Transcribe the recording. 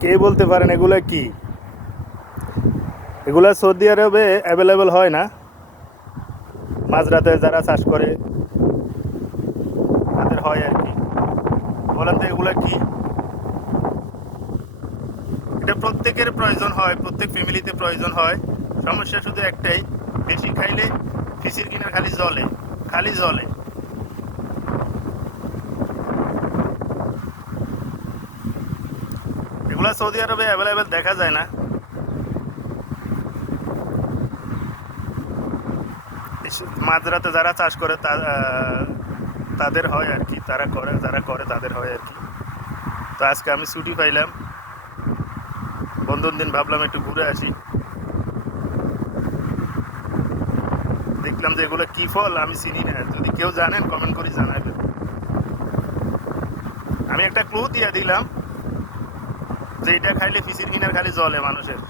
কে বলতে পারেন এগুলা কি? এগুলা সৌদি আরবে অ্যাভেলেবেল হয় না। মাঝরাতে যারা চাষ করে তাদের হয় আর কি। বলেন তো এগুলা কি? এটা প্রত্যেকের প্রয়োজন হয়, প্রত্যেক ফ্যামিলিতে প্রয়োজন হয়। সমস্যা শুধু একটাই, বেশি খাইলে ফিসির কিনার খালি জলে, খালি জলে। এগুলা সৌদি আরবে অ্যাভেলেবেল দেখা যায় না। মাঝরাতে যারা চাষ করে তাদের হয় আর কি, তারা করে, যারা করে তাদের হয় আর কি। তো আজকে আমি ছুটি পাইলাম, বন্ধুর দিন, ভাবলাম একটু ঘুরে আসি। দেখলাম যে এগুলো কি ফল আমি চিনি না, যদি কেউ জানেন কমেন্ট করে জানাবেন। আমি একটা ক্লু দিয়ে দিলাম যে এটা খাইলে ফিসির কিনার খালি জলে মানুষের।